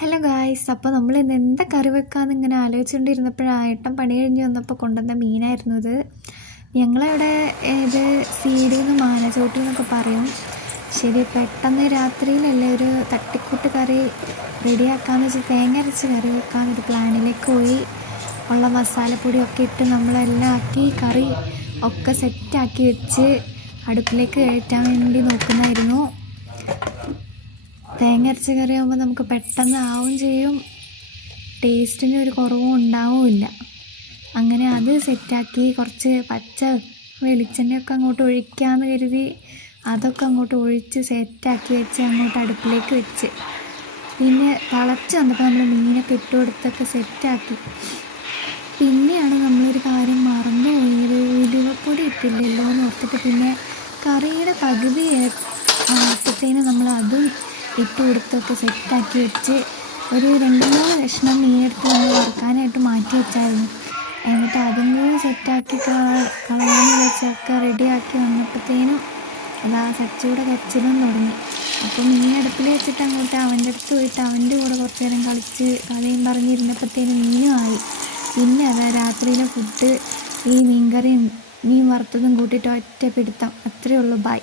Hello guys, അപ്പോൾ നമ്മൾ ഇന്ന് എന്താ കറി വെക്കാമെന്ന് ഇങ്ങനെ ആലോചിച്ചുകൊണ്ടിരുന്നപ്പോഴാണ് ഏട്ടൻ പണി കഴിഞ്ഞ് വന്നപ്പോൾ കൊണ്ടുവന്ന മീനായിരുന്നു ഇത്. ഞങ്ങളിവിടെ ഇത് സീഡിന്ന് മാനച്ചോട്ടി എന്നൊക്കെ പറയും. ശരി, പെട്ടെന്ന് രാത്രിയിലല്ലേ ഒരു തട്ടിക്കൂട്ട് കറി റെഡിയാക്കാമെന്ന് വെച്ച് തേങ്ങ അരച്ച് കറി വെക്കാമെന്നൊരു പ്ലാനിലേക്ക് പോയി. ഉള്ള മസാലപ്പൊടിയൊക്കെ ഇട്ട് നമ്മളെല്ലാം ആക്കി കറി ഒക്കെ സെറ്റാക്കി വെച്ച് അടുപ്പിലേക്ക് കയറ്റാൻ വേണ്ടി നോക്കുന്നതായിരുന്നു. തേങ്ങ അരച്ച കറി ആകുമ്പോൾ നമുക്ക് പെട്ടെന്ന് ആവും ചെയ്യും, ടേസ്റ്റിന് ഒരു കുറവും ഉണ്ടാവില്ല. അങ്ങനെ അത് സെറ്റാക്കി കുറച്ച് പച്ച വെളിച്ചെണ്ണയൊക്കെ അങ്ങോട്ട് ഒഴിക്കാമെന്ന് കരുതി അതൊക്കെ അങ്ങോട്ട് ഒഴിച്ച് സെറ്റാക്കി വെച്ച് അങ്ങോട്ട് അടുപ്പിലേക്ക് വെച്ച് പിന്നെ തിളച്ച് വന്നപ്പോൾ നമ്മൾ മീനൊക്കെ ഇട്ട് കൊടുത്തൊക്കെ സെറ്റാക്കി. പിന്നെയാണ് നമ്മളൊരു കാര്യം മറന്നു പോയത്, ഉലുവപ്പൊടി ഇട്ടില്ലല്ലോ എന്ന് ഓർത്തിട്ട് പിന്നെ കറിയുടെ പകുതി ആയപ്പോഴത്തേനും നമ്മൾ അതും ഇട്ട് കൊടുത്തൊക്കെ സെറ്റാക്കി വെച്ച് ഒരു 2-3 കഷ്ണം മീനെടുത്ത് നമ്മൾ വറുക്കാനായിട്ട് മാറ്റി വെച്ചായിരുന്നു. എന്നിട്ട് അതും കൂടി സെറ്റാക്കി കളയാന്ന് വെച്ചൊക്കെ റെഡിയാക്കി വന്നപ്പോഴത്തേനും അതാ സച്ചിയുടെ കരച്ചിലും തുടങ്ങി. അപ്പോൾ മീൻ അടുപ്പിൽ വെച്ചിട്ട് അങ്ങോട്ട് അവൻ്റെ അടുത്ത് പോയിട്ട് അവൻ്റെ കൂടെ കുറച്ച് നേരം കളിയും പറഞ്ഞിരുന്നപ്പോഴത്തേനും മീനും ആയി. പിന്നെ അതാ രാത്രിയിലെ ഫുഡ് ഈ മീൻകറിയും മീൻ വറുത്തതും കൂട്ടിയിട്ട് ഒറ്റ പിടുത്തം. അത്രയേ ഉള്ളൂ. ബൈ.